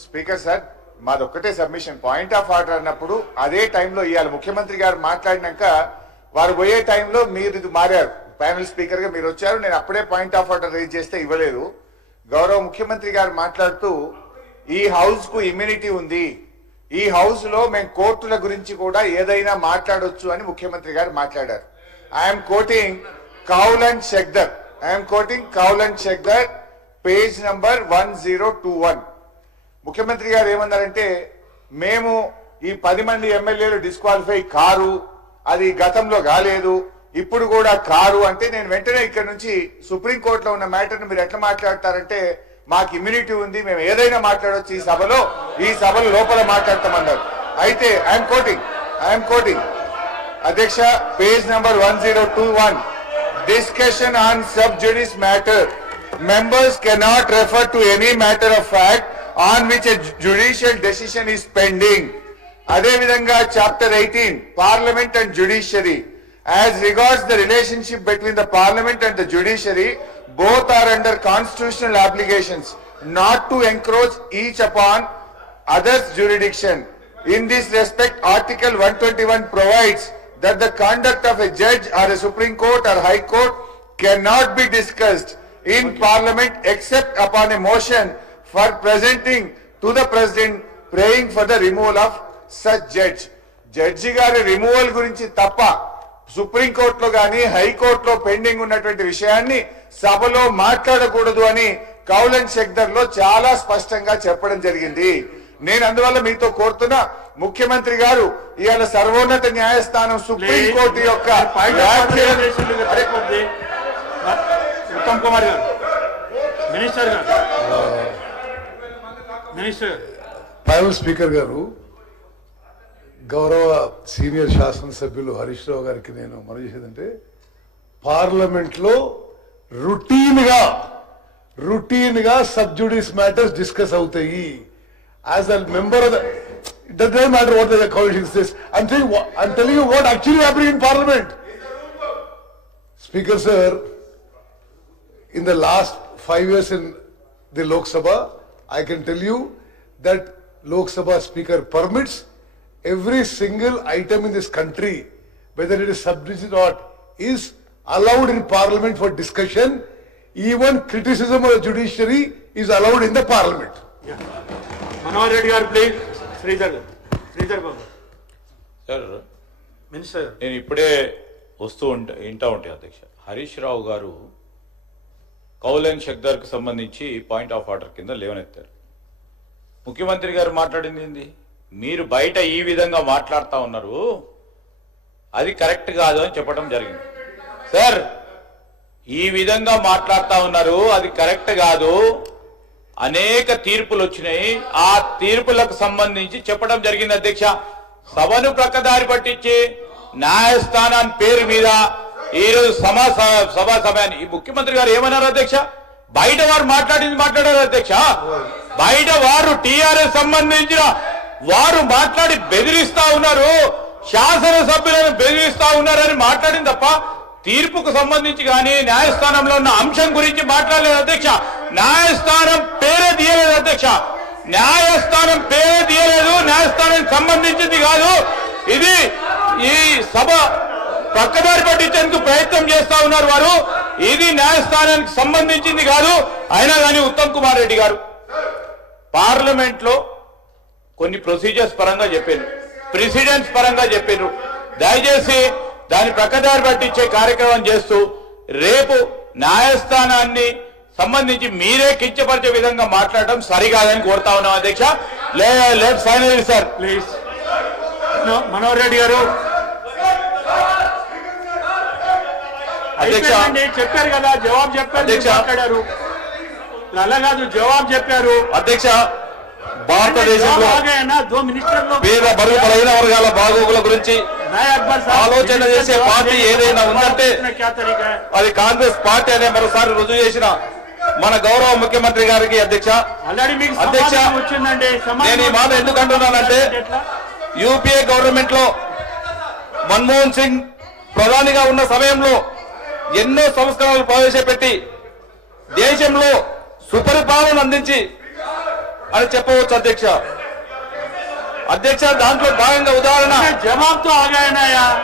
Speaker sir మాదొక్కటే submission point of order అన్నప్పుడు అదే టైంలో ఇవాళ ముఖ్యమంత్రి గారు మాట్లాడినాక వారు పోయే టైంలో మీరు ఇది మారారు. ప్యానెల్ స్పీకర్ గా మీరు వచ్చారు. నేను అప్పుడే పాయింట్ ఆఫ్ ఆర్డర్ రేజ్ చేస్తే ఇవ్వలేదు. గౌరవ ముఖ్యమంత్రి గారు మాట్లాడుతూ ఈ హౌస్ కు ఇమ్యూనిటీ ఉంది, ఈ హౌస్ లో మేము కోర్టుల గురించి కూడా ఏదైనా మాట్లాడొచ్చు అని ముఖ్యమంత్రి గారు మాట్లాడారు. I'm quoting Kaul and Shakdher page number 1021. ముఖ్యమంత్రి గారు ఏమన్నారంటే మేము ఈ 10 మంది ఎమ్మెల్యేలు డిస్క్వాలిఫై కారు, అది గతంలో కాలేదు, ఇప్పుడు కూడా కారు అంటే నేను వెంటనే ఇక్కడ నుంచి సుప్రీంకోర్టులో ఉన్న మ్యాటర్ని మీరు ఎట్లా మాట్లాడతారంటే మాకు ఇమ్యూనిటీ ఉంది, మేము ఏదైనా మాట్లాడవచ్చు ఈ సభలో లోపల మాట్లాడతామన్నారు. అయితే ఐఎమ్ కోటింగ్ అధ్యక్ష page number 1021 discussion on sub జుడిస్ matter members cannot refer to any matter of fact on which a judicial decision is pending. అదే విధంగా chapter 18 parliament and judiciary as regards the relationship between the parliament and the judiciary, both are under constitutional obligations not to encroach each upon others jurisdiction. In this respect, article 121 provides that the conduct of a judge or a supreme court or high court cannot be discussed in parliament except upon a motion for presenting to the president praying for the removal of such judge. Judge గారి removal గురించి తప్ప supreme కోర్టులో గాని హైకోర్టులో pending ఉన్నటువంటి విషయాన్ని సభలో మాట్లాడకూడదు అని కౌల్ అండ్ షెక్దర్ లో చాలా స్పష్టంగా చెప్పడం జరిగింది. నేను అందువల్ల మీతో కోరుతున్నా ముఖ్యమంత్రి గారు ఇవాళ సర్వోన్నత న్యాయస్థానం సుప్రీం కోర్టు యొక్క ఉత్తమ్ కుమార్ గారు మినిస్టర్ ప్యానెల్ స్పీకర్ గారు, గౌరవ సీనియర్ శాసనసభ్యులు హరీష్ రావు గారికి నేను మనవి చేసేదంటే పార్లమెంట్ లో రొటీన్ గా సబ్ జుడిస్ మ్యాటర్స్ డిస్కస్ అవుతాయి. As a member of it doesn't matter what the council says. I'm telling you what actually happening in parliament. Speaker sir, in the last 5 years in the Lok Sabha, I can tell you that Lok Sabha Speaker permits every single item in this country, whether it is sub-judice or not, is allowed in Parliament for discussion. Even criticism of the judiciary is allowed in the Parliament. Manohar Reddy garu, please. Sridhar Babu. Sir, Minister. నేను ఇప్పుడే వింటా ఉంటాయి అధ్యక్ష. హరీష్ రావు గారు Kaul and Shakdher కు సంబంధించి point of order కింద లేవనెత్తారు. ముఖ్యమంత్రి గారు మాట్లాడింది ఏంది? మీరు బయట ఈ విధంగా మాట్లాడుతూ ఉన్నారు, అది కరెక్ట్ కాదు అని చెప్పడం జరిగింది. సార్, ఈ విధంగా మాట్లాడుతూ ఉన్నారు, అది కరెక్ట్ కాదు, అనేక తీర్పులు వచ్చినాయి, ఆ తీర్పులకు సంబంధించి చెప్పడం జరిగింది అధ్యక్ష. సభను ప్రక్కదారి పట్టించి న్యాయస్థానం పేరు మీద ఈరోజు సభా సమయాన్ని ఈ ముఖ్యమంత్రి గారు ఏమన్నారు అధ్యక్ష? బయట వారు మాట్లాడారు అధ్యక్ష. బయట వారు టీఆర్ఎస్ సంబంధించిన వారు మాట్లాడి బెదిరిస్తా ఉన్నారు, శాసనసభ్యులను బెదిరిస్తా ఉన్నారని మాట్లాడింది తప్ప తీర్పుకు సంబంధించి కానీ న్యాయస్థానంలో ఉన్న అంశం గురించి మాట్లాడలేదు అధ్యక్ష. న్యాయస్థానం పేరే తీయలేదు అధ్యక్ష. న్యాయస్థానం పేరే తీయలేదు, న్యాయస్థానానికి సంబంధించింది కాదు. ఇది ఈ సభ పక్కదారి పట్టించేందుకు ప్రయత్నం చేస్తా ఉన్నారు వారు. ఇది న్యాయస్థానానికి సంబంధించింది కాదు. అయినా కానీ ఉత్తమ్ కుమార్ రెడ్డి గారు పార్లమెంట్ లో కొన్ని ప్రొసీజర్స్ పరంగా చెప్పారు, ప్రెసిడెంట్స్ పరంగా చెప్పారు. దయచేసి దాని ప్రక్కదారి పట్టించే కార్యక్రమం చేస్తూ రేపు న్యాయస్థానాన్ని సంబంధించి మీరే కించపరిచే విధంగా మాట్లాడటం సరికాదని కోరుతా ఉన్నాం అధ్యక్ష. Let's final sir please. Manohar Reddy గారు చెప్పారు కదా, జవాబు చెప్పారు, మాట్లాడారు. అలా కాదు, జవాబు చెప్పారు అధ్యక్ష. భారతదేశంలో పేద బరువు బలహీన వర్గాల బాగోగుల గురించి ఆలోచన చేసే పార్టీ ఏదైనా ఉందంటే అది కాంగ్రెస్ పార్టీ అనే మరోసారి రుజువు చేసిన మన గౌరవ ముఖ్యమంత్రి గారికి అధ్యక్ష. నేను ఈ మాట ఎందుకు అంటున్నానంటే యూపీఏ గవర్నమెంట్ లో మన్మోహన్ సింగ్ ప్రధానిగా ఉన్న సమయంలో ఎన్నో సంస్కరణలు ప్రవేశపెట్టి దేశంలో సుపరిపాలన అందించి అని చెప్పవచ్చు అధ్యక్ష. అధ్యక్ష దాంట్లో భాగంగా ఉదాహరణ जवाब तो आ गया ना यार.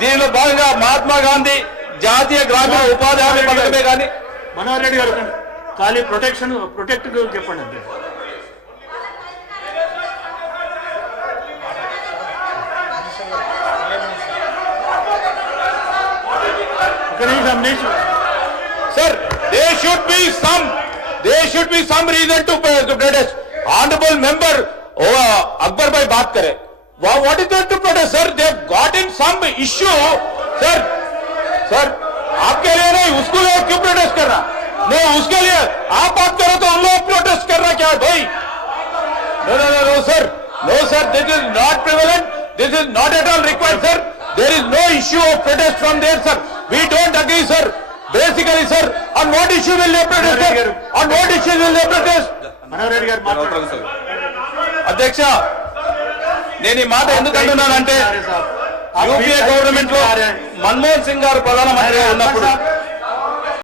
దీనిలో భాగంగా మహాత్మా గాంధీ జాతీయ గ్రామీణ ఉపాధి హామీ పథకమే కానీ మనోహర్ రెడ్డి గారు ఖాళీ ప్రొటెక్ట్ చెప్పండి అంతే. ఒక నిమిషం. Sir, there should be some reason to protest. Honorable member Akbar bhai baat kare. What is there to protest, sir? They have gotten some issue, sir. आपके लिए नहीं, उसको लिए क्यों प्रोटेस्ट कर रहा? नहीं, उसके लिए आप बात करो तो हम लोग प्रोटेस्ट कर रहा क्या है भाई? No, sir. No, sir. This is not prevalent. This is not at all required, sir. There is no issue of protest from there, sir. We don't agree, sir. Basically, sir, on what issue will they protest, sir? On what issue will they protest? Manohar Reddy గారు మాట్లాడండి. అధ్యక్ష, నేను ఈ మాట ఎందుకు అంటున్నానంటే UPA government లో మన్మోహన్ సింగ్ గారు ప్రధానమంత్రిగా ఉన్నప్పుడు